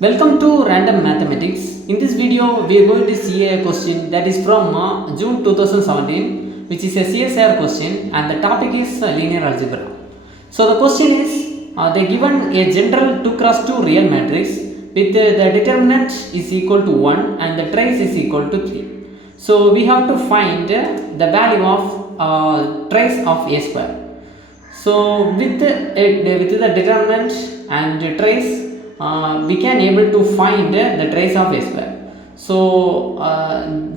Welcome to Random Mathematics. In this video, we are going to see a question that is from June 2017, which is a CSIR question, and the topic is linear algebra. So the question is, they given a general 2 cross 2 real matrix with the determinant is equal to 1 and the trace is equal to 3. So we have to find the value of trace of a square. So with the determinant and the trace, we can able to find the trace of a square. So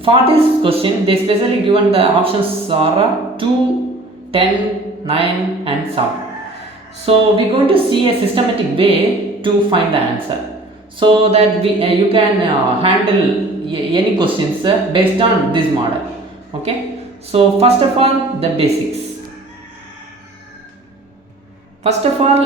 for this question, they specially given the options are 2, 10, 9 and 7. So we are going to see a systematic way to find the answer, so that you can handle any questions based on this model. Okay, so first of all, the basics. First of all,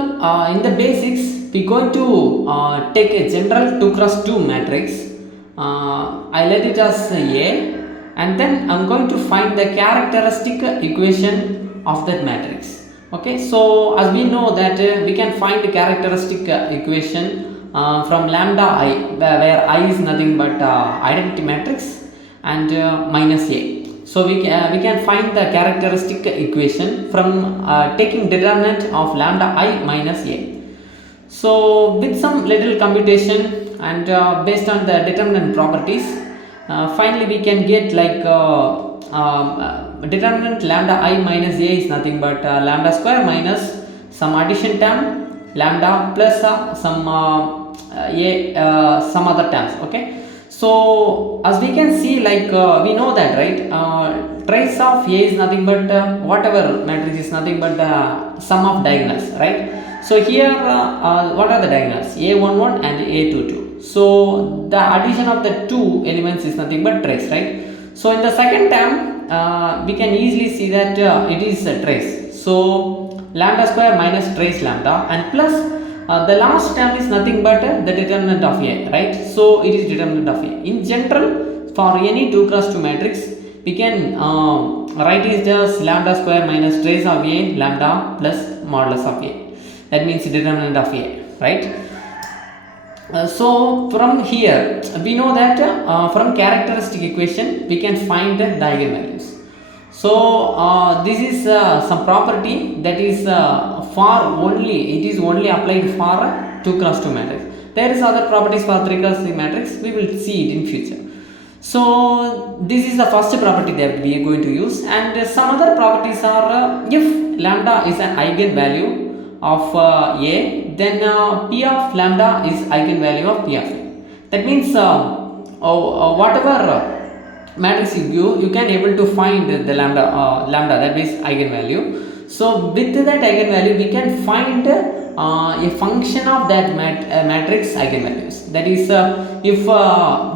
in the basics, we are going to take a general 2 cross 2 matrix. I let it as A, and then I am going to find the characteristic equation of that matrix. Okay, so as we know that we can find the characteristic equation from lambda I, where I is nothing but identity matrix and minus A. So we can find the characteristic equation from taking determinant of lambda I minus A. So with some little computation and based on the determinant properties, finally we can get like determinant lambda I minus A is nothing but lambda square minus some addition term lambda plus some other terms. Okay, so as we can see, like we know that, right, trace of A is nothing but whatever matrix is nothing but sum of diagonals, right? So here what are the diagonals? A11 and A22. So the addition of the two elements is nothing but trace, right? So in the second term, we can easily see that it is a trace. So lambda square minus trace lambda and plus the last term is nothing but the determinant of A, right? So it is determinant of A. In general, for any 2 cross 2 matrix, we can write it as lambda square minus trace of A lambda plus modulus of A. That means determinant of A, right? So from here we know that from characteristic equation we can find the eigenvalues. So this is some property that is it is only applied for 2 cross 2 matrix. There is other properties for 3 cross 3 matrix. We will see it in future. So this is the first property that we are going to use, and some other properties are if lambda is an eigenvalue of A, then P of lambda is eigenvalue of P of A. That means whatever matrix you give, you can able to find the lambda that is eigenvalue. So with that eigenvalue, we can find a function of that matrix eigenvalues. That is, if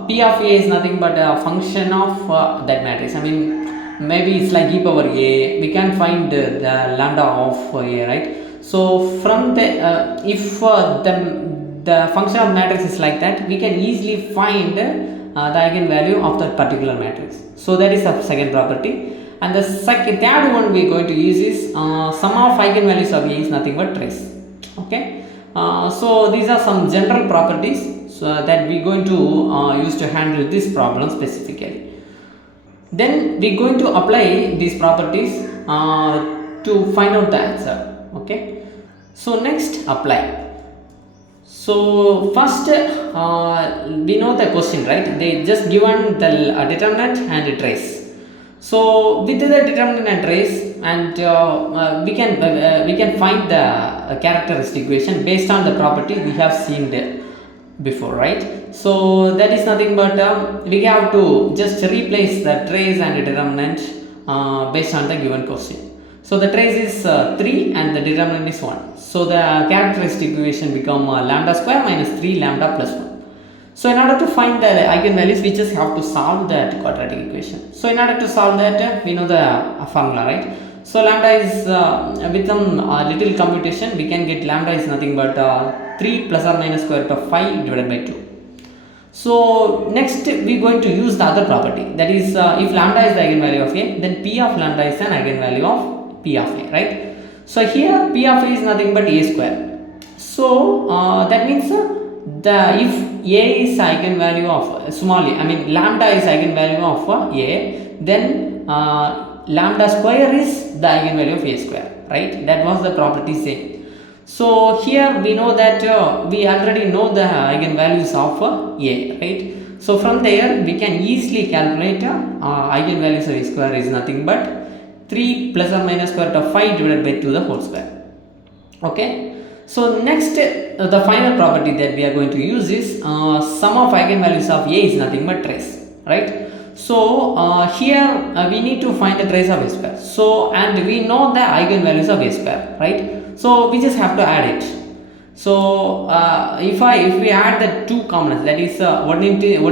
P of A is nothing but a function of that matrix, I mean maybe it's like e power A, we can find the lambda of A, right? So from the if the function of matrix is like that, we can easily find the eigenvalue of that particular matrix. So that is the second property. And the third one we are going to use is sum of eigenvalues of A is nothing but trace. Okay, so these are some general properties that we are going to use to handle this problem specifically. Then we are going to apply these properties to find out the answer. Okay, so next apply. So first we know the question, right? They just given the determinant and the trace. So with the determinant and trace, and we can find the characteristic equation based on the property we have seen there before, right? So that is nothing but we have to just replace the trace and the determinant based on the given question. So the trace is 3 and the determinant is 1. So the characteristic equation become lambda square minus 3 lambda plus 1. So in order to find the eigenvalues, we just have to solve that quadratic equation. So in order to solve that, we know the formula, right? So lambda is with some little computation, we can get lambda is nothing but 3 plus or minus square root of 5 divided by 2. So next we are going to use the other property, that is if lambda is the eigenvalue of A, then P of lambda is an eigenvalue of P of A, right? So here P of A is nothing but A square. So that means if a is eigenvalue of small a, I mean lambda is eigenvalue of a, then lambda square is the eigenvalue of a square, right? That was the property saying. So here we know that we already know the eigenvalues of a, right? So from there we can easily calculate eigenvalues of a square is nothing but 3 plus or minus square root of 5 divided by 2 the whole square. Okay. So next the final property that we are going to use is sum of eigenvalues of a is nothing but trace, right? So here we need to find the trace of a square. So and we know the eigenvalues of a square, right? So we just have to add it. So if we add the two components, that is one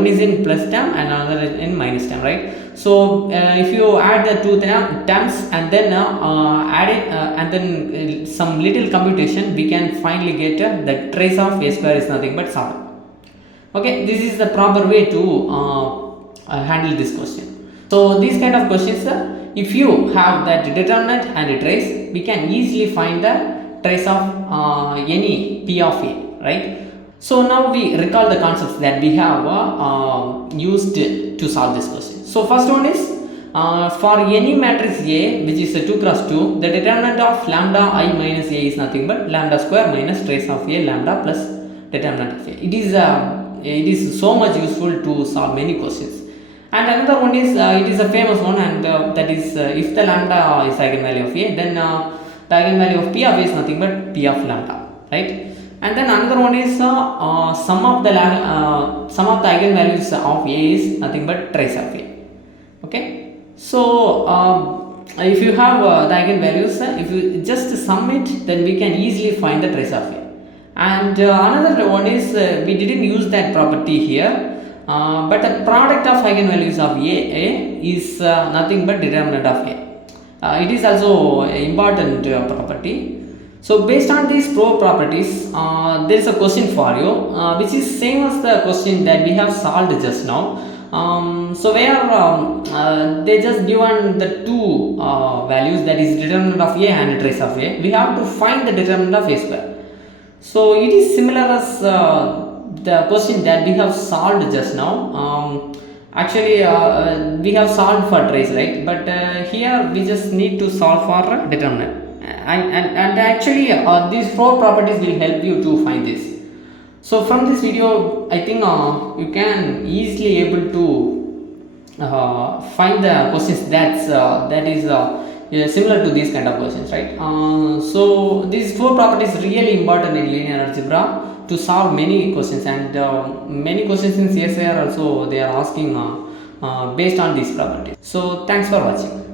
is in plus term and another is in minus term, right? So if you add the two terms and then add it and then some little computation, we can finally get the trace of a square is nothing but 7. Okay, this is the proper way to handle this question. So these kind of questions, if you have that determinant and a trace, we can easily find the trace of any p of a, right? So now we recall the concepts that we have used to solve this question. So first one is for any matrix A which is a 2 cross 2, the determinant of lambda I minus a is nothing but lambda square minus trace of a lambda plus determinant of a. It is so much useful to solve many questions. And another one is it is a famous one, and that is if the lambda is eigenvalue of a, then the eigenvalue of p of a is nothing but p of lambda, right? And then another one is sum of the eigenvalues of a is nothing but trace of a. Okay, so if you have the eigenvalues, if you just sum it, then we can easily find the trace of a. And another one is we didn't use that property here, but the product of eigenvalues of a is nothing but determinant of a. It is also an important property. So based on these properties, there is a question for you, which is same as the question that we have solved just now. So where they just given the two values, that is determinant of a and trace of a. We have to find the determinant of a square. So it is similar as the question that we have solved just now. Actually we have solved for trace, right? But here we just need to solve for determinant. And actually these four properties will help you to find this. So from this video, I think you can easily able to find the questions that is similar to these kind of questions, right? So these four properties really important in linear algebra to solve many questions, and many questions in CSIR also they are asking based on these properties. So thanks for watching.